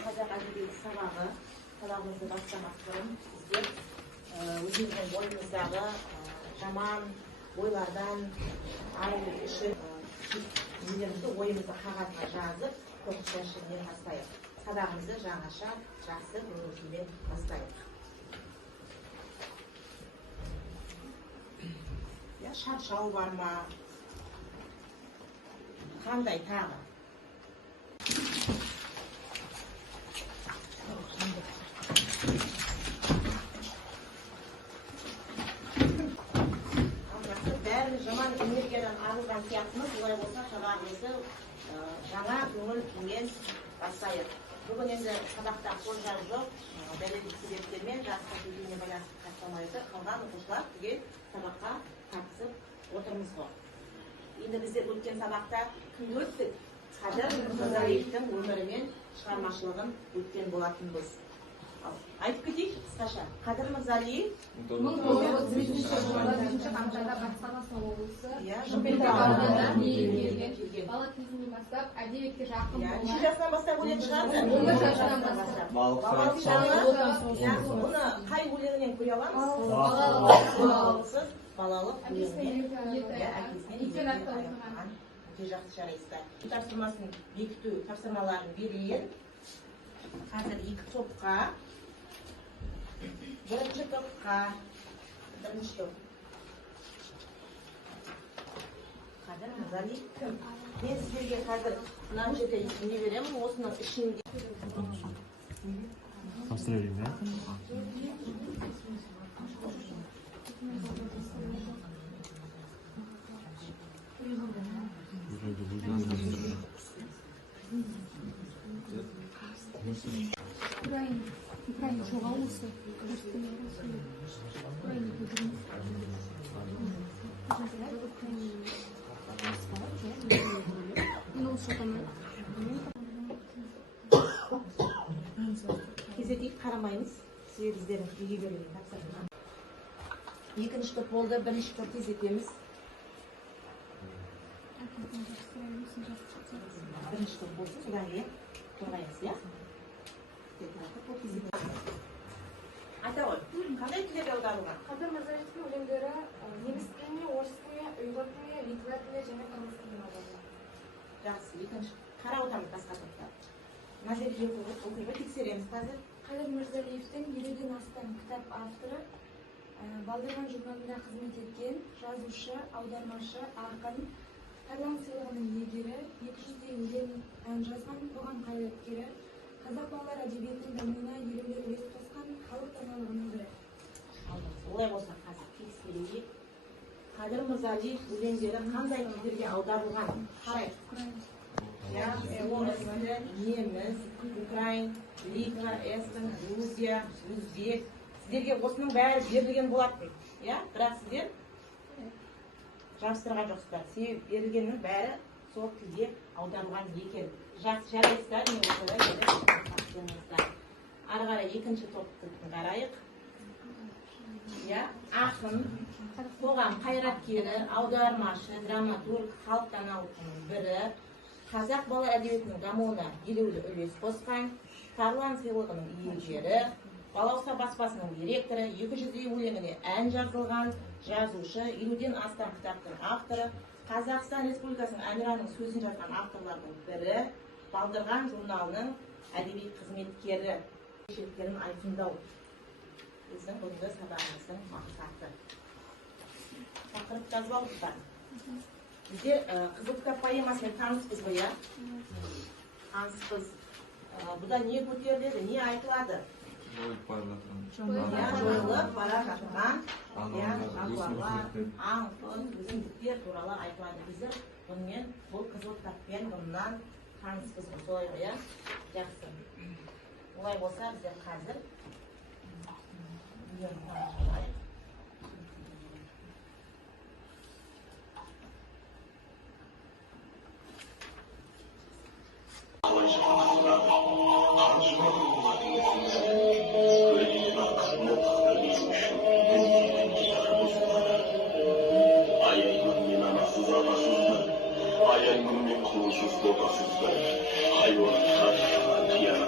қазақ әдебиеті сабағымызды бастамақ бұрын біздер өзіміздің бойымыздағы жаман ойлардан арылу үшін нелерімізді ойымызды қағазға жазып қоқыс жәшігінен тастайық. Сабағымызды жаңаша жақсы көңіл-күймен бастайық. Шаршау бар ма? Қандай тағы? Бәрі жаман энергиядан арылған сияқтымыз, олай болса сабағымызды жаңа көңіл күймен бастайық. Бүгін енді сабақта қожар жоқ, дәлелді себептермен жасқа келгеніне байланысты қатыспайды. Қалған оқушылар түгел сабаққа қатысып отырмыз ғой. Енді біздер өткен сабақта кімді өттік? Қадыр Мырзалиевтің өмірі мен шығармашылығын өткен болатынбыз. Айтып кетейік қысқаша. Қадыр Мырзалиев 1933 жылы 1 қаңтарда Батыс Қазақстан облысы Шымкент ауданынан дүниеге келген. Бала кезінен бастап әдебиетке жақын болған. Неше жасынан бастап өлең шығарды? 10 жасынан бастап. Балалық шағы. Оны қай өлеңінен көре аламыз? Балалық өлеңінен жақсы жарайсыздар. Тапсырмасын бекіту тапсырмаларын берейін. Қазір екі топқа, бірінші топ. Қадыр Мырзалиев кім? Мен сіздерге қазір мына жерде не беремін, осының ішінде. Тапсыра берейін, да? Украина жоғалысы. Кезетейік қарамаймыз. Біздерін үйге беруге тапсырдым. Екінші топ болды, бірінші топ кезетеміз. Бірінші топ болсын, содан кейін қорғаймыз, иә? Айта ғой, қандай тілдерге аударылған? Қадыр Мырзалиевтің өлеңдері неміс тіліне, орыс тіліне, ұйғыр тіліне, литва тіліне және қырғыз тіліне аударылған. Жақсы, екінші қарап отырмыз басқа топта. Мына жерге оқиға тексереміз қазір. Қадыр Мырзалиевтің 50-ден астам кітап авторы, Балдырған журналында қызмет еткен жазушы, аудармашы, ақын, Тарлан сыйлығының иегері, 200-дей өлең жазған қоғам қайраткері, қазақ балалар әдебиетінің дамуына елеулі үлес қосқан халық даналығының бірі. Олай болса қазір тексерейік. Қадыр Мырзалиев өлеңдері қандай тілдерге аударылған? Қарайық. Орыс тілі, неміс, украин, литва, эстон, грузия, өзбек. Сіздерге осының бәрі берілген болатын. Бірақ сіздер жабыстырған жоқсыздар. Себебі берілгеннің бәрі сол тілге аударылған екен. Жақсы жарайсыздар, не осылай тапсырыңыздар. Ары қарай екінші топты қарайық. Ақын, қоғам қайраткері, аудармашы, драматург, халық даналығының бірі, қазақ балалар әдебиетінің дамуына елеулі үлес қосқан, Тарлан сыйлығының иегері, Балауса баспасының директоры, 200-дей өлеңіне ән жазылған, жазушы, 50-ден астам кітаптың авторы, Қазақстан Республикасының әнұранының сөзін жазған авторлардың бірі, Балдырған журналының әдеби қызметкері. Ерекшеліктерін айқындау біздің бүгінгі сабағымыздың мақсаты. Тақырып жазып алдық. Біздер Қызыл кітап поэмасымен таныспыз ғой, таныспыз. Бұда не көтеріледі, не айтылады? Жойылып бара жатқан жануарлар, аң, құс, өсімдіктер туралы айтылады. Біздер бұнымен, бұл Қызыл кітаппен бұнынан таныспыз ғой, солай ғой, жақсы. Олай болса, біздер қазір Hayvanlar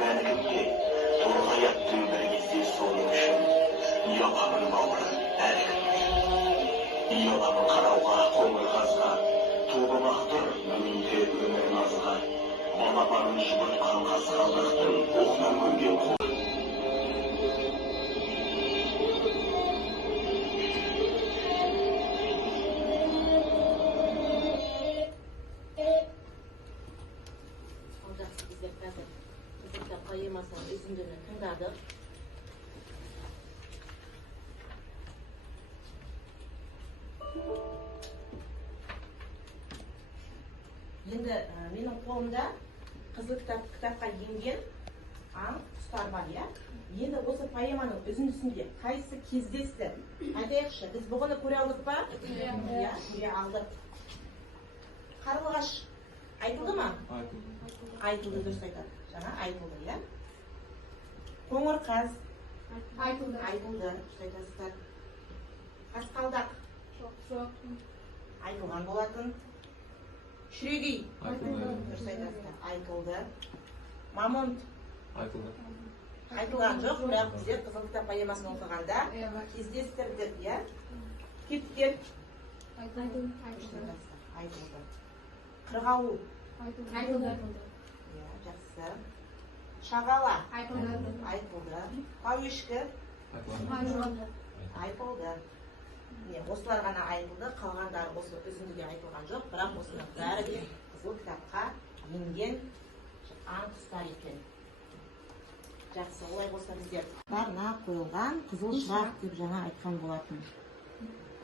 бәлігінде торғай аттың бір кезде соның үшін ұяламын бауыры бәлігінде ұяламын қарауға қоңыр қазға тобымақ тұр бүгінде өмір назға балапанын жұбыртқан қасқалдақтың оғынан көнген қол поэмасының үзіндіні тыңдадық. Енді менің қолымда қызыл кітапқа енген тұстар бар, иә? Енді осы поэманың үзіндісінде қайсы кездесті? Айтайықшы, біз бұғыны көре алдық па? Иә, көре алдық. Қарлығаш айтылды ма? Айтылды, дұрыс айтады. Жаңа айтылды, иә? Қоңыр қаз айтылды, дұрыс айтасыздар. Қасқалдақ айтылған болатын. Шүрегей дұрыс айтасыздар, айтылды. Мамонт айтылған жоқ, бірақ біздер қызыл кітап поэмасын оқығанда кездестірдік, иә? Кеткет айтылды. Қырғауыл айтылды. Жақсы. Шағала айтылды. Пауешкі айтылды. Осылар ғана айтылды, қалғандары осы үзіндіде айтылған жоқ, бірақ осының бәрі де қызыл кітапқа енген құстар екен. Жақсы, олай болса біздер барына қойылған қызыл шырақ деп жаңа айтқан болатын.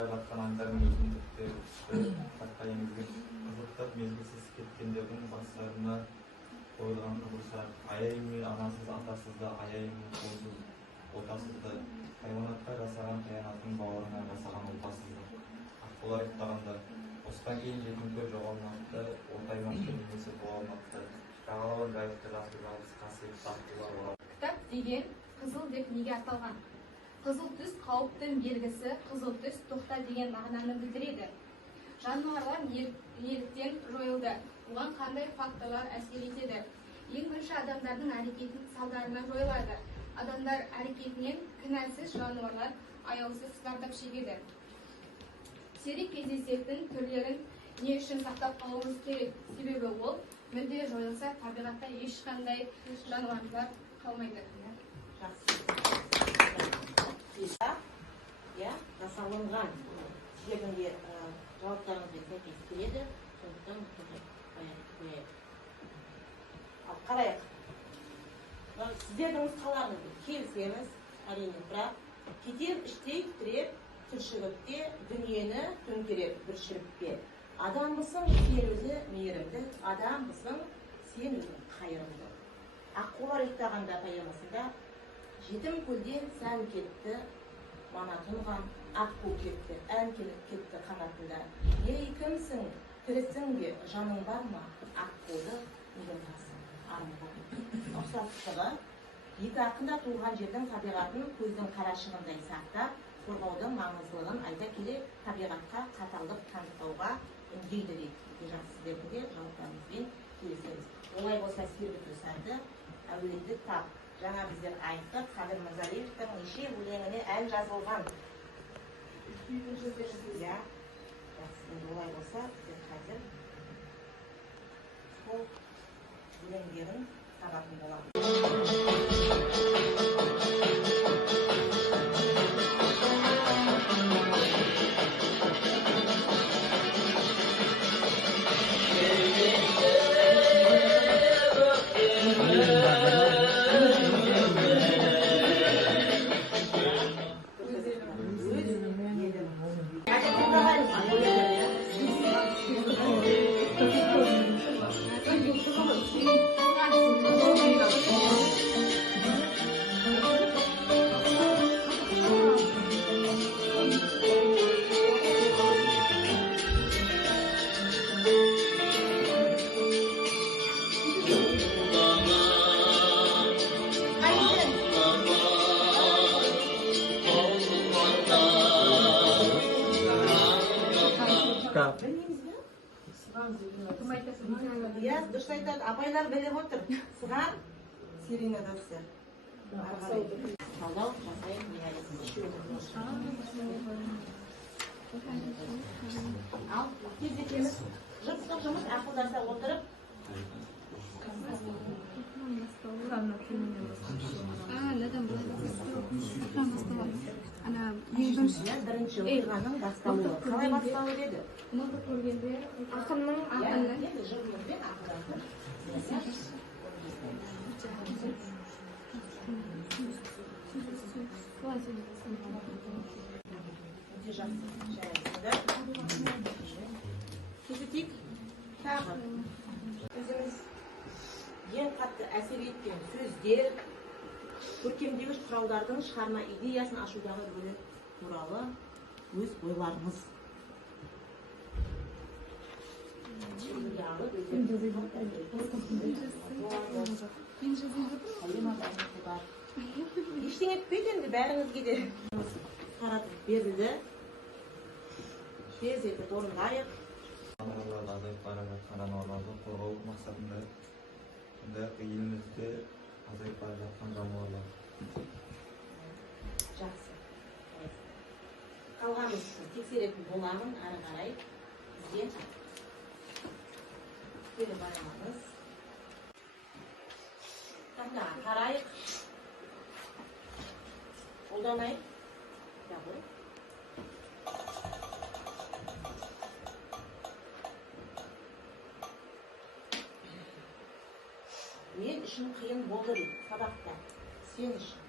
Жатқан аңдардың өзіндіктері кітапқа енгізген қызыл кітап мезгілсіз кеткендердің бастарына қойылған қызыл шырақ. Аяймын анасыз атасыз да, аяймын қолсыз отасыз да, хайуанатқа жасаған қиянаттың бауырына жасаған опасыз да. Аққулар ұйықтағанда, осыдан кейін жетім көр жоғалмақты, отаймақты немесе тоғалмақты, жағалауын жайықты жасыл жалғыз қасиетті аққулар оралды. Кітап деген қызыл деп неге аталған? Қызыл түс қауіптің белгісі, қызыл түс тоқта деген мағынаны білдіреді. Жануарлар неліктен жойылды? Оған қандай факторлар әсер етеді? Ең бірінші адамдардың әрекетінің салдарынан жойылады. Адамдар әрекетінен кінәсіз жануарлар аяусыз зардап шегеді. Сирек кездесетін түрлерін не үшін сақтап қалуымыз керек? Себебі ол мүлде жойылса, табиғатта ешқандай жануарлар қалмайды. Жасалынған сіздердің де жауаптарыңызбен сәйкес келеді. Сондықтан қояйық. Ал қарайық. Сіздердің нұсқаларыңызды келісеміз, әрине, бірақ кетер іштей тіреп түршігіпте дүниені төңкеріп бір шіріппе. Адамбысың сен өзі мейірімді, адамбысың сен өзің қайырымды. Аққулар ұйықтағанда поэмасында жетім көлден сән кетті, мана тұнған аққу кетті, ән келіп кетті қанатында. Ей кімсің, тірісің бе, жаның бар ма, аққуды мейірімдісің, арың бар ма? Ұқсастығы, екі ақында туған жердің табиғатын көздің қарашығындай сақтап, қорғаудың маңыздылығын айта келе, табиғатқа қаталдық танытпауға үндейді дейді. Сіздердің де жауаптарыңызбен келісеміз. Олай болса Сербет Русарды әуелді тап. Жаңа біздер айттық, Қадыр Мырзалиевтің неше өлеңіне ән жазылған. Иә, олай болса біздер қазір сол өлеңдерін табатын боламыз. Иә, дұрыс айтады, апайлар біліп отыр. Сыған серенадация. Талдау жасайын, не ал кезекеміз жұптық жұмыс ақылдаса отырып бірінші оқиғаның басталуы қалай басталып еді? ақынның Енді жырмен ақылдасып өте жақсы жарайсыздар. Кезетейік тағы өзіңіз ең қатты әсер еткен сөздер, көркемдегіш құралдардың шығарма идеясын ашудағы рөлі туралы өз ойларыңыз. Ештеңе етпейді енді бәріңізге де таратып берілді. Тез етіп орындайық. Жануарларды азайып бара жатқан жануарларды қорғау мақсатында сондай-ақ елімізде азайып бара жатқан жануарлар. Жақсы. Қалғанын тексеретін боламын ары қарай. Бізге келе барамыз. Таңда қарайық. Қолданайық. Мен үшін қиын болды дейді сабақта. Сен үшін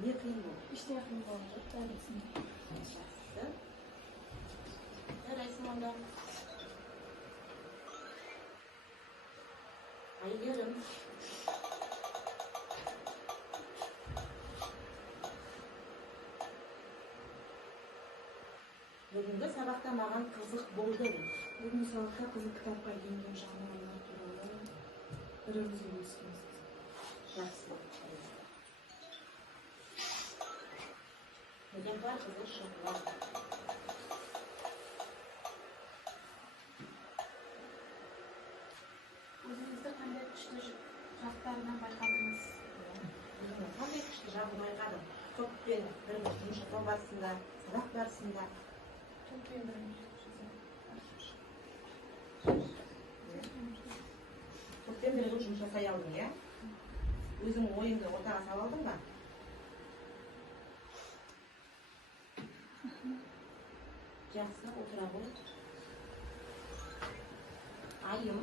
не қиын болды? Ештеңе қиын болған жоқ, бәрі Жақсы. Жарайсың онда. Айгерім. Бүгінгі сабақта маған қызық болды дейді. Бүгінгі сабақта қызыл кітапқа енген жануарлар туралы біріміз бөліскенбіз. Жақсы. Неден бар қызыл шоқлар? Өзіңізді қандай күшті жақтарынан байқадыңыз? Қандай күшті жағын байқадым? Топпен біріміз жұмыс жасау барысында, сабақ барысында. Топпен біріміз Топпен бірігіп жұмыс жасай алдың, иә? Өзің ойыңды ортаға салып алдың ба? Жақсы, отыра ғой. Айым.